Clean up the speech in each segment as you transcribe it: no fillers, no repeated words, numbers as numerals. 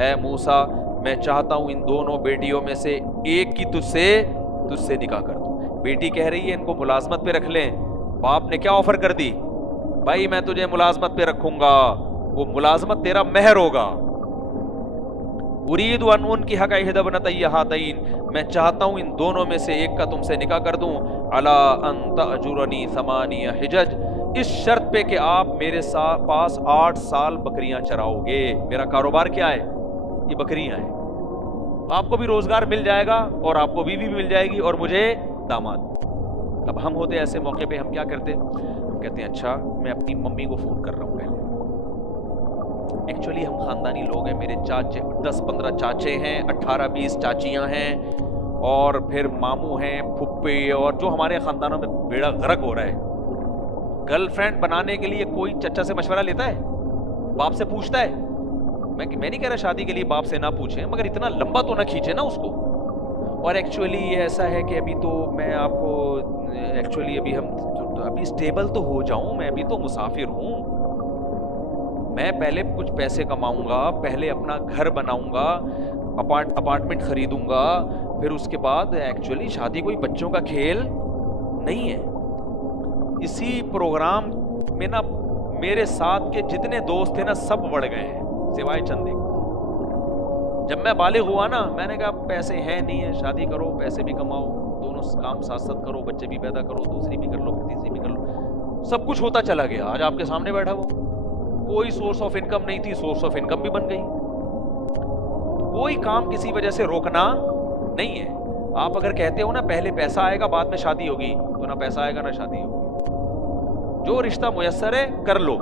اے موسیٰ میں چاہتا ہوں ان دونوں بیٹیوں میں سے ایک کی تجھ سے نکاح کر دوں. بیٹی کہہ رہی ہے ان کو ملازمت پہ رکھ لیں. باپ نے کیا آفر کر دی؟ بھائی میں تجھے ملازمت پہ رکھوں گا, وہ ملازمت تیرا مہر ہوگا. ارید ان انکحک احدی ابنتی ہاتین, میں چاہتا ہوں ان دونوں میں سے ایک کا تم سے نکاح کر دوں. الا ان تأجرنی ثمانی حجج, اس شرط پہ کہ آپ میرے پاس 8 سال بکریاں چراؤ گے. میرا کاروبار کیا ہے؟ یہ بکریاں ہیں. آپ کو بھی روزگار مل جائے گا اور آپ کو بیوی بھی مل جائے گی اور مجھے داماد. اب ہم ہوتے ایسے موقع پہ ہم کیا کرتے؟ ہم کہتے ہیں اچھا میں اپنی ممی کو فون کر رہا ہوں پہلے. ایکچولی ہم خاندانی لوگ ہیں, میرے چاچے 10-15 چاچے ہیں, 18-20 چاچیاں ہیں, اور پھر ماموں ہیں, پھپھے, اور جو ہمارے خاندانوں میں بیڑا غرق ہو رہا ہے. گرل فرینڈ بنانے کے لیے کوئی چچا سے مشورہ لیتا ہے؟ باپ سے پوچھتا ہے؟ میں نہیں کہہ رہا شادی کے لیے باپ سے نہ پوچھیں, مگر اتنا لمبا تو نہ کھینچے نا اس کو. اور ایکچولی یہ ایسا ہے کہ ابھی تو میں آپ کو ایکچولی ابھی اسٹیبل تو ہو جاؤں, میں ابھی تو مسافر ہوں, میں پہلے کچھ پیسے کماؤں گا, پہلے اپنا گھر بناؤں گا, اپارٹمنٹ خریدوں گا, پھر اس کے بعد ایکچولی شادی کوئی بچوں کا کھیل نہیں ہے. اسی پروگرام میں نا میرے ساتھ کے جتنے دوست تھے نا سب بڑھ گئے ہیں سوائے چند ایک. جب میں بالغ ہوا نا میں نے کہا پیسے ہیں نہیں ہیں, شادی کرو, پیسے بھی کماؤ, دونوں کام ساتھ ساتھ کرو, بچے بھی پیدا کرو, دوسری بھی کر لو, پھر تیسری بھی کر لو. سب کچھ ہوتا چلا گیا. آج آپ کے سامنے بیٹھا ہو. کوئی سورس آف انکم نہیں تھی, سورس آف انکم بھی بن گئی. کوئی کام کسی وجہ سے روکنا نہیں ہے. آپ اگر کہتے ہو نا پہلے پیسہ آئے گا بعد میں شادی ہوگی, تو نہ پیسہ آئے گا نہ شادی ہوگی. جو رشتہ میسر ہے کر لو,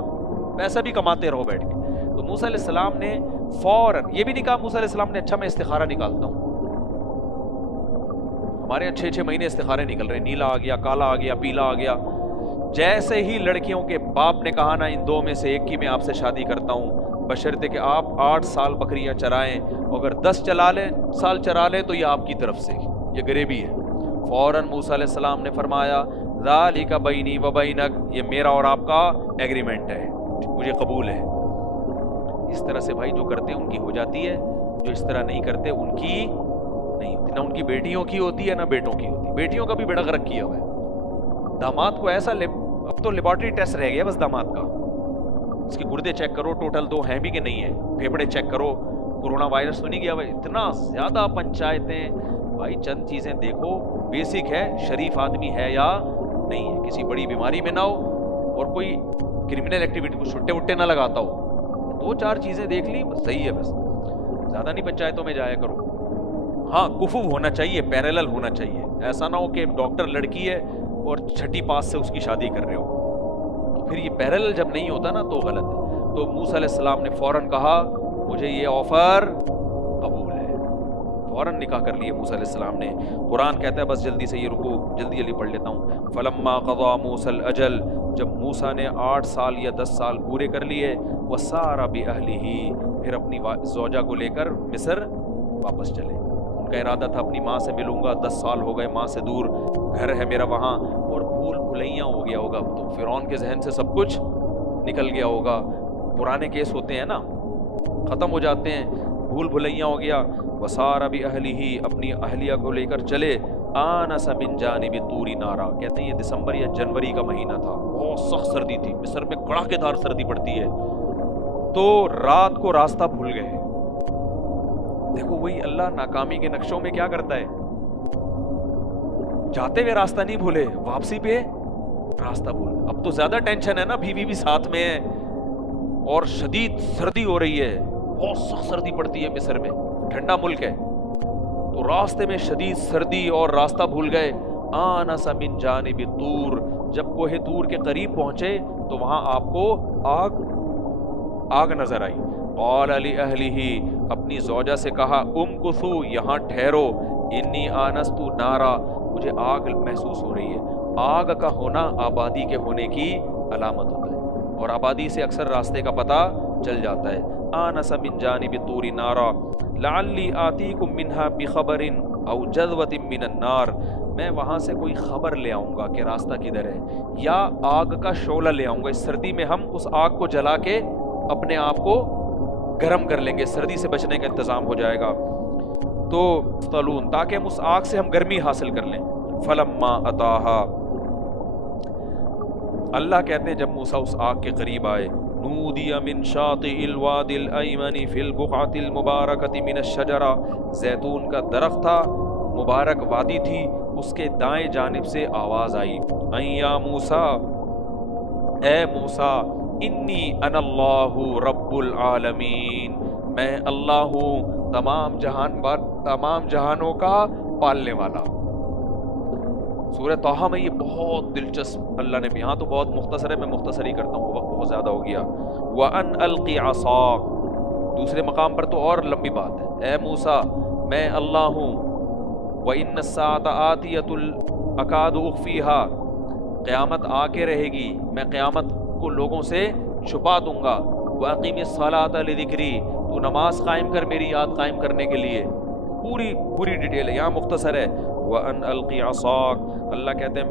پیسہ بھی کماتے رہو بیٹھ کے. تو موسیٰ علیہ السلام نے فوراً یہ بھی نہیں کہا موسیٰ علیہ السلام نے اچھا میں استخارہ نکالتا ہوں. ہمارے یہاں 6 مہینے استخارے نکل رہے, نیلا آ گیا, کالا آ گیا, پیلا آ گیا. جیسے ہی لڑکیوں کے باپ نے کہا نا ان دو میں سے ایک کی میں آپ سے شادی کرتا ہوں, بشرطے کہ آپ 8 سال بکریاں چرائیں, اگر 10 سال چرا لیں تو یہ آپ کی طرف سے, یہ غریبی ہے. فوراً موسیٰ علیہ السلام نے فرمایا ذالک بینی و بینک, یہ میرا اور آپ کا ایگریمنٹ ہے, مجھے قبول ہے. اس طرح سے بھائی جو کرتے ہیں ان کی ہو جاتی ہے, جو اس طرح نہیں کرتے ان کی نہیں ہوتی. نہ ان کی بیٹیوں کی ہوتی ہے نہ بیٹوں کی ہوتی. بیٹیوں کا بھی بیڑا غرق کیا ہوا ہے. داماد کو ایسا اب تو لیبارٹری ٹیسٹ رہ گیا بس داماد کا, اس کے گردے چیک کرو ٹوٹل 2 ہیں بھی کہ نہیں ہے, پھیپڑے چیک کرو, کورونا وائرس تو نہیں گیا بھائی. اتنا زیادہ پنچایتیں بھائی. چند چیزیں دیکھو بیسک ہے, شریف آدمی ہے یا نہیں ہے, کسی بڑی بیماری میں نہ ہو, اور کوئی کرمنل ایکٹیویٹی کو چھٹے وٹے نہ لگاتا ہو. 2-4 چیزیں دیکھ لی بس صحیح ہے, بس زیادہ نہیں پنچایتوں میں جایا کرو. ہاں کفو ہونا چاہیے, پیرالل ہونا چاہیے. ایسا نہ ہو کہ ڈاکٹر لڑکی ہے اور 6 پاس سے اس کی شادی کر رہے ہو, تو پھر یہ پیرالل جب نہیں ہوتا نا تو غلط ہے. تو موسیٰ علیہ السلام نے فوراً کہا مجھے یہ آفر قبول ہے, فوراً نکاح کر لیے موسیٰ علیہ السلام نے. قرآن کہتا ہے بس جلدی سے یہ رکو جلدی پڑھ لیتا ہوں. فلما قضا موسیٰ الاجل, جب موسیٰ نے 8 سال یا 10 سال پورے کر لیے, وسار بأہلہ, پھر اپنی زوجہ کو لے کر مصر واپس چلے. ان کا ارادہ تھا اپنی ماں سے ملوں گا, 10 سال ہو گئے ماں سے دور, گھر ہے میرا وہاں, اور بھول بھلیاں ہو گیا ہوگا. تو فرعون کے ذہن سے سب کچھ نکل گیا ہوگا. پرانے کیس ہوتے ہیں نا ختم ہو جاتے ہیں, بھول بھلیاں ہو گیا. وسار بأہلہ, اپنی اہلیہ کو لے کر چلے. آنس من جانب طور نارا, کہتے ہیں یہ دسمبر یا جنوری کا مہینہ تھا, بہت سخت سردی تھی, مصر میں کڑاکے دار سردی پڑتی ہے. تو رات کو راستہ بھول گئے. دیکھو وہی اللہ ناکامی کے نقشوں میں کیا کرتا ہے, جاتے ہوئے راستہ نہیں بھولے, واپسی پہ راستہ بھول. اب تو زیادہ ٹینشن ہے نا, بیوی بھی ساتھ میں ہے اور شدید سردی ہو رہی ہے, بہت سخت سردی پڑتی ہے مصر میں, ٹھنڈا ملک ہے. تو راستے میں شدید سردی اور راستہ بھول گئے. آنس من جانب طور, جب کوہ طور کے قریب پہنچے تو وہاں آپ کو آگ نظر آئی. قال لأہلہ, اپنی زوجہ سے کہا, امکثوا, یہاں ٹھہرو, انی آنست نارا, مجھے آگ محسوس ہو رہی ہے. آگ کا ہونا آبادی کے ہونے کی علامت ہوتا ہے, اور آبادی سے اکثر راستے کا پتہ چل جاتا ہے. آنس من جانب طور نارا لعلی آتیکم منہا بخبر او جذوۃ من النار, میں وہاں سے کوئی خبر لے آؤں گا کہ راستہ کدھر ہے, یا آگ کا شعلہ لے آؤں گا. اس سردی میں ہم اس آگ کو جلا کے اپنے آپ کو گرم کر لیں گے, سردی سے بچنے کا انتظام ہو جائے گا. تو طلون, تاکہ ہم اس آگ سے ہم گرمی حاصل کر لیں. فلما اتاہا, اللہ کہتے ہیں جب موسیٰ اس آگ کے قریب آئے, نودی من شاطئ الوادی الایمن فی البقعۃ المبارکۃ من الشجرہ, زیتون کا درخت تھا, مبارک وادی تھی, اس کے دائیں جانب سے آواز آئی, ان یا موسیٰ, اے موسیٰ, انی انا اللہ رب العالمین, میں اللہ ہوں تمام جہانوں کا پالنے والا. سورہ طٰہٰ میں یہ بہت دلچسپ اللہ نے, یہاں تو بہت مختصر ہے, میں مختصر ہی کرتا ہوں, وقت بہت زیادہ ہو گیا. وَأَنْ أَلْقِ عَصَاكَ, دوسرے مقام پر تو اور لمبی بات ہے, اے موسیٰ میں اللہ ہوں. وَإِنَّ السَّاعَةَ آتِيَةٌ أَكَادُ أُخْفِيهَا, قیامت آ کے رہے گی, میں قیامت کو لوگوں سے چھپا دوں گا. وَأَقِمِ الصَّلَاةَ لِذِكْرِي, تو نماز قائم کر میری یاد قائم کرنے کے لیے. پوری ڈیٹیل ہے, یہاں مختصر ہے. وَأَنْ أَلْقِ عَصَاكَ, اللہ کہتے ہیں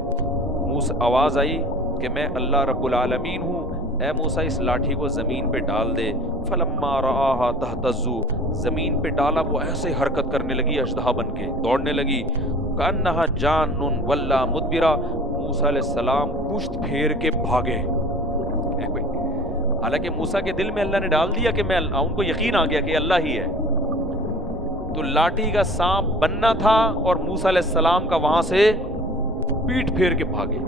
موسیٰ, آواز آئی کہ میں اللہ رب العالمین ہوں, اے موسیٰ اس لاٹھی کو زمین پہ ڈال دے. فَلَمَّا رَآهَا تَهْتَزُّ, زمین پہ ڈالا وہ ایسے حرکت کرنے لگی, اژدہا بن کے دوڑنے لگی. كَأَنَّهَا جَانٌّ وَلَّا مُدْبِرًا, موسیٰ علیہ السلام پشت پھیر کے بھاگے. حالانکہ موسیٰ کے دل میں اللہ نے ڈال دیا کہ میں, ان کو یقین آ گیا کہ اللہ ہی ہے, تو لاٹھی کا سانپ بننا تھا اور موسیٰ علیہ السلام کا وہاں سے پیٹ پھیر کے بھاگے.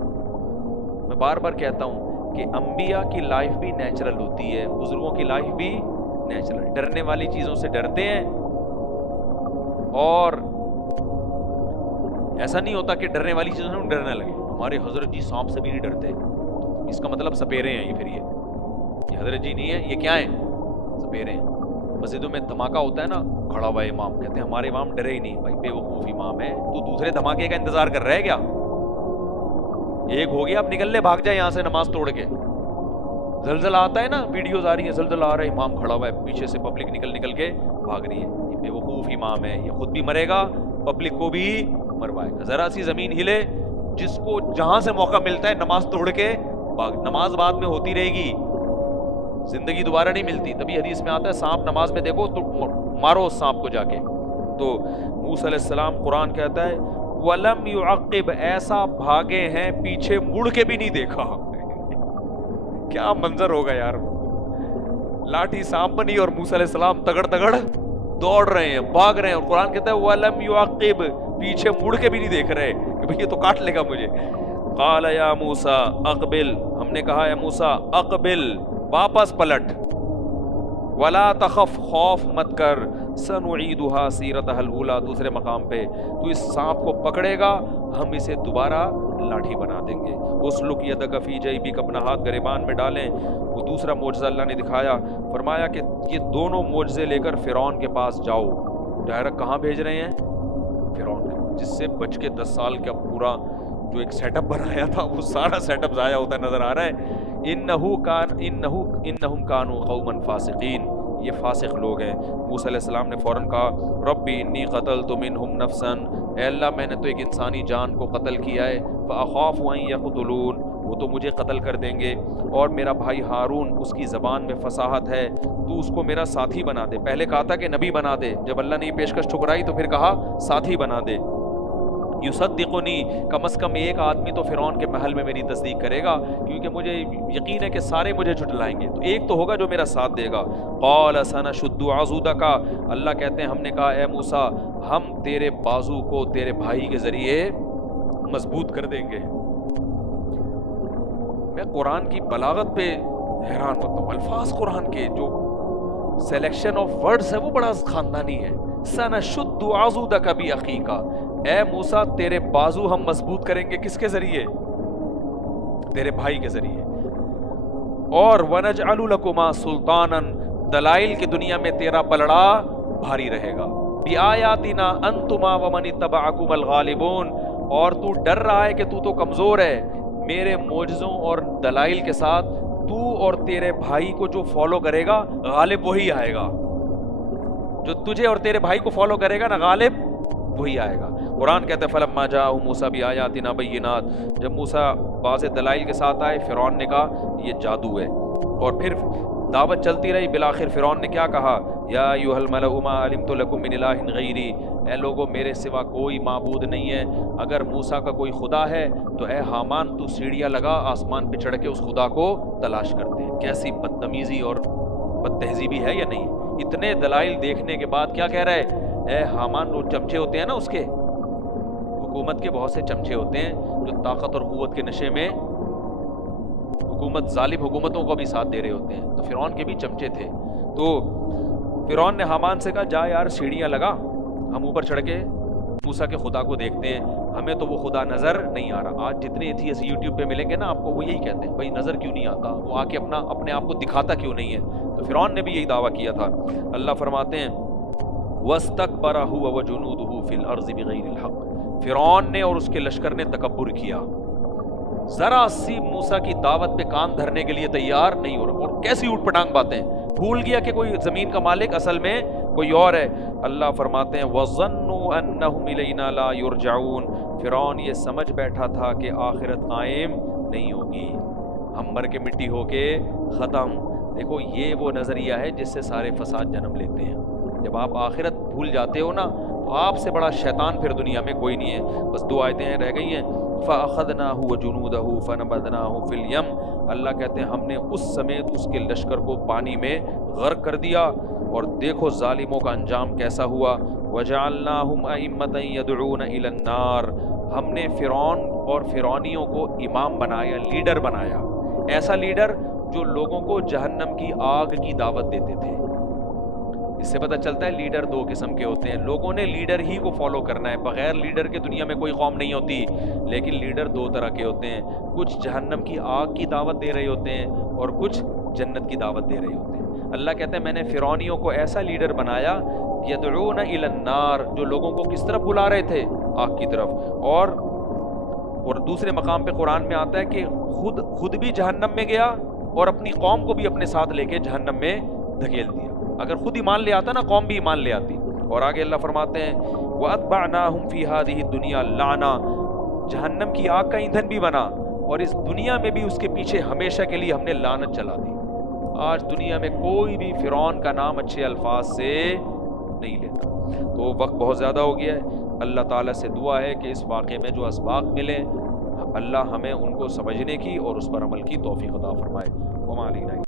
میں بار بار کہتا ہوں کہ انبیاء کی لائف بھی نیچرل ہوتی ہے, بزرگوں کی لائف بھی نیچرل. ڈرنے والی چیزوں سے ڈرتے ہیں, اور ایسا نہیں ہوتا کہ ڈرنے والی چیزوں سے ڈرنے لگے. ہمارے حضرت جی سانپ سے بھی نہیں ڈرتے, اس کا مطلب سپیرے ہیں. پھر یہ حضرت جی نہیں ہے, یہ کیا ہیں, سپیرے ہیں. مسجدوں میں دھماکہ ہوتا ہے نا, کھڑا ہوا امام, کہتے ہیں ہمارے امام ڈرے ہی نہیں. بھائی بے وقوف امام ہے, تو دوسرے دھماکے کا انتظار کر رہا ہے کیا؟ ایک ہو گیا, اب نکل لے, بھاگ جائے یہاں سے نماز توڑ کے. زلزلہ آتا ہے نا, ویڈیوز آ رہی ہیں, زلزلہ آ رہا ہے, امام کھڑا ہوا ہے, پیچھے سے پبلک نکل کے بھاگ رہی ہے. یہ بے وقوف امام ہے, یہ خود بھی مرے گا, پبلک کو بھی مروائے گا. ذرا سی زمین ہلے, جس کو جہاں سے موقع ملتا ہے نماز توڑ کے بھاگ. نماز بعد میں ہوتی رہے گی, زندگی دوبارہ نہیں ملتی. تبھی حدیث میں آتا ہے سانپ نماز میں دیکھو تو مارو اس سانپ کو جا کے. تو موسیٰ علیہ السلام, قرآن کہتا ہے وَلَمْ يُعَقِّبْ, ایسا بھاگے ہیں پیچھے مڑ کے بھی نہیں دیکھا. کیا منظر ہوگا یار, لاٹھی سانپ بنی اور موسیٰ علیہ السلام تگڑ دوڑ رہے ہیں, بھاگ رہے ہیں, اور قرآن کہتا ہے وَلَمْ يُعَقِّبْ, پیچھے مڑ کے بھی نہیں دیکھ رہے کہ بھئی یہ تو کاٹ لے گا مجھے. قَالَ يَا مُوسَىٰ أَقْبِلْ, ہم نے کہا اے موسیٰ اقبل, واپس پلٹ. وَلَا تَخَفْ, خوف مت کر. سَنُعِيدُهَا سِيرَتَهَا الْأُولَىٰ, دوسرے مقام پہ تو اس سانپ کو پکڑے گا, ہم اسے دوبارہ لاٹھی بنا دیں گے. اُسْلُكْ يَدَكَ فِي جَيْبِكَ, اپنا ہاتھ گریبان میں ڈالیں. وہ دوسرا معجزہ اللہ نے دکھایا, فرمایا کہ یہ دونوں معجزے لے کر فرعون کے پاس جاؤ. ڈائریکٹ کہاں بھیج رہے ہیں؟ فرعون کے, جس سے بچ کے 10 سال کا پورا جو ایک سیٹ اپ بنایا تھا وہ سارا سیٹ اپ ضائع ہوتا نظر آ رہا ہے. انہم کانوا قوما فاسقین, یہ فاسق لوگ ہیں. موسیٰ علیہ السلام نے فوراً کہا ربی انی قتلت منہم نفسا, اے اللہ میں نے تو ایک انسانی جان کو قتل کیا ہے. فاخاف ان یقتلون, وہ تو مجھے قتل کر دیں گے. اور میرا بھائی ہارون, اس کی زبان میں فصاحت ہے, تو اس کو میرا ساتھی بنا دے. پہلے کہا تھا کہ نبی بنا دے, جب اللہ نے یہ پیشکش ٹھکرائی تو پھر کہا ساتھی بنا دے. یصدقنی, کم از کم ایک آدمی تو فرعون کے محل میں میری تصدیق کرے گا, کیونکہ مجھے یقین ہے کہ سارے مجھے جھٹلائیں گے, تو ایک تو ہوگا جو میرا ساتھ دے گا. قال سنشد عضدک, اللہ کہتے ہیں ہم نے کہا اے موسیٰ ہم تیرے بازو کو تیرے بھائی کے ذریعے مضبوط کر دیں گے. میں قرآن کی بلاغت پہ حیران ہوتا ہوں. الفاظ قرآن کے جو سلیکشن آف ورڈز ہے وہ بڑا خاندانی ہے. سنشد عضدک باخیک, اے موسیٰ تیرے بازو ہم مضبوط کریں گے, کس کے ذریعے؟ تیرے بھائی کے ذریعے. اور وَنَجْعَلُ لَكُمَا سُلْطَانًا, دلائل کی دنیا میں تیرا پلڑا بھاری رہے گا. بِآیَاتِنَا أَنْتُمَا وَمَنِ اتَّبَعَكُمَ الْغَالِبُونَ, اور تو ڈر رہا ہے کہ تو تو کمزور ہے, میرے معجزوں اور دلائل کے ساتھ تو اور تیرے بھائی کو جو فالو کرے گا غالب وہی آئے گا. جو تجھے اور تیرے بھائی کو فالو کرے گا نا غالب وہی آئے گا. قرآن کہتا ہے فلما جاءهم موسیٰ بآیاتنا بینات, جب موسیٰ واضح دلائل کے ساتھ آئے فرعون نے کہا یہ جادو ہے. اور پھر دعوت چلتی رہی، بالآخر فرعون نے کیا کہا، یا ایھا الملأ ما علمت لکم من الہ غیری، اے لوگو میرے سوا کوئی معبود نہیں ہے، اگر موسیٰ کا کوئی خدا ہے تو اے حامان تو سیڑھیاں لگا، آسمان پہ چڑھ کے اس خدا کو تلاش کرتے ہیں۔ کیسی بدتمیزی اور بد تہذیبی ہے یا نہیں؟ اتنے دلائل دیکھنے کے بعد کیا کہہ رہا ہے، اے حامان، وہ چمچے ہوتے ہیں نا اس کے، حکومت کے بہت سے چمچے ہوتے ہیں جو طاقت اور قوت کے نشے میں حکومت، ظالم حکومتوں کو بھی ساتھ دے رہے ہوتے ہیں، تو فرعون کے بھی چمچے تھے۔ تو فرعون نے حامان سے کہا، جا یار سیڑھیاں لگا، ہم اوپر چڑھ کے موسیٰ کے خدا کو دیکھتے ہیں، ہمیں تو وہ خدا نظر نہیں آ رہا۔ آج جتنے ایتھیسٹ یوٹیوب پہ ملیں گے نا آپ کو، وہ یہی کہتے ہیں، بھائی نظر کیوں نہیں آتا، وہ آ کے اپنے آپ کو دکھاتا کیوں نہیں ہے؟ تو فرعون نے بھی یہی دعویٰ کیا تھا۔ اللہ فرماتے ہیں وَاسْتَكْبَرَ هُوَ وَجُنُودُهُ فِي الْأَرْضِ بِغَيْرِ الْحَقِّ، فرعون نے اور اس کے لشکر نے تکبر کیا، ذرا سی موسیٰ کی دعوت پہ کان دھرنے کے لیے تیار نہیں ہو رہا، اور کیسی اوٹ پٹانگ باتیں، بھول گیا کہ کوئی زمین کا مالک اصل میں کوئی اور ہے۔ اللہ فرماتے ہیں وَظَنُّوا أَنَّهُمْ إِلَيْنَا لَا يُرْجَعُونَ، فرعون یہ سمجھ بیٹھا تھا کہ آخرت قائم نہیں ہوگی، ہم مر کے مٹی ہو کے ختم۔ دیکھو یہ وہ نظریہ ہے جس سے سارے فساد جنم لیتے ہیں۔ جب آپ آخرت بھول جاتے ہو نا، تو آپ سے بڑا شیطان پھر دنیا میں کوئی نہیں ہے۔ بس دو آیتیں رہ گئی ہیں، فَأَخَذْنَاهُ وَجُنُودَهُ فَنَبَذْنَاهُ فِي الْيَمِّ، اللہ کہتے ہیں ہم نے اس سمیت اس کے لشکر کو پانی میں غرق کر دیا، اور دیکھو ظالموں کا انجام کیسا ہوا۔ وَجَعَلْنَاهُمْ أَئِمَّةً يَدْعُونَ إِلَى النَّارِ، ہم نے فرعون اور فرعونیوں کو امام بنایا، لیڈر بنایا، ایسا لیڈر جو لوگوں کو جہنم کی آگ کی دعوت دیتے تھے۔ اس سے پتہ چلتا ہے لیڈر دو قسم کے ہوتے ہیں، لوگوں نے لیڈر ہی کو فالو کرنا ہے، بغیر لیڈر کے دنیا میں کوئی قوم نہیں ہوتی۔ لیکن لیڈر دو طرح کے ہوتے ہیں، کچھ جہنم کی آگ کی دعوت دے رہے ہوتے ہیں اور کچھ جنت کی دعوت دے رہے ہوتے ہیں۔ اللہ کہتے ہیں میں نے فرعونیوں کو ایسا لیڈر بنایا، یدعون الی النار، جو لوگوں کو کس طرف بلا رہے تھے، آگ کی طرف، اور دوسرے مقام پہ قرآن میں آتا ہے کہ خود بھی جہنم میں گیا اور اپنی قوم کو بھی اپنے ساتھ لے کے جہنم میں دھکیل دیا۔ اگر خود ایمان لے آتا نا، قوم بھی ایمان لے آتی۔ اور آگے اللہ فرماتے ہیں وَأَتْبَعْنَاهُمْ فِي هَذِهِ الدُّنْيَا لَعْنَةً، جہنم کی آگ کا ایندھن بھی بنا، اور اس دنیا میں بھی اس کے پیچھے ہمیشہ کے لیے ہم نے لعنت چلا دی۔ آج دنیا میں کوئی بھی فرعون کا نام اچھے الفاظ سے نہیں لیتا۔ تو وقت بہت زیادہ ہو گیا ہے، اللہ تعالیٰ سے دعا ہے کہ اس واقعے میں جو اسباق ملیں، اللہ ہمیں ان کو سمجھنے کی اور اس پر عمل کی توفیق عطا فرمائے۔ وما علینا